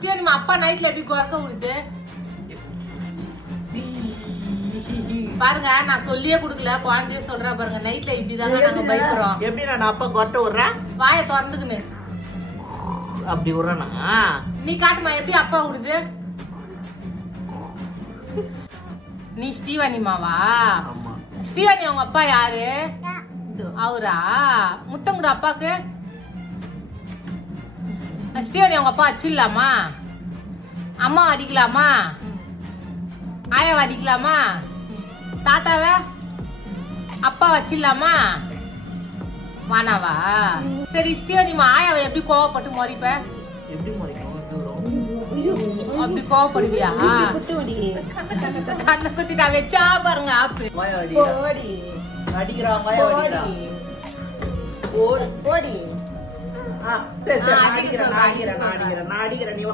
ஸ்ரீவனிமா அப்பா நைட்ல எப்படி குறக்க விடுது பாருங்க. நான் சொல்லியே குடுக்கல, குழந்தைய சொல்றேன் பாருங்க. நைட்ல இப்படிதாங்க நாங்க பயப்படுறோம். எப்படி நான் அப்பா கொட்ட விடுறேன்? வாயை திறந்துக்குன்னு அப்படி விடுறேனா? நீ காட்டுமா எப்படி அப்பா விடுது. நீ ஸ்ரீவனிமாவா? ஆமா. ஸ்ரீவனி அவங்க அப்பா யாரு? அவரா? முத்தங்குட அப்பாக்கு. ஸ்ரீவனி அவங்க அப்பா அடிச்சிடலாமா? அம்மா அடிக்கலாமா? ஆயாவை அடிக்கலாமா? தாத்தாவ அப்பா வச்சிடலாமா? வானாவா? சரி ஸ்ரீவனிமா ஆயாவை எப்படி கோவப்பட்டு மறிப்ப? எப்படி முறைக்கணும்? அப்படி கோவப்படுவியா? கண்ணை குத்தி நான் வச்சா பாருங்க ஆப்பு. அடிக்கிறான் சரி நான் அடிக்கிறேன் நீ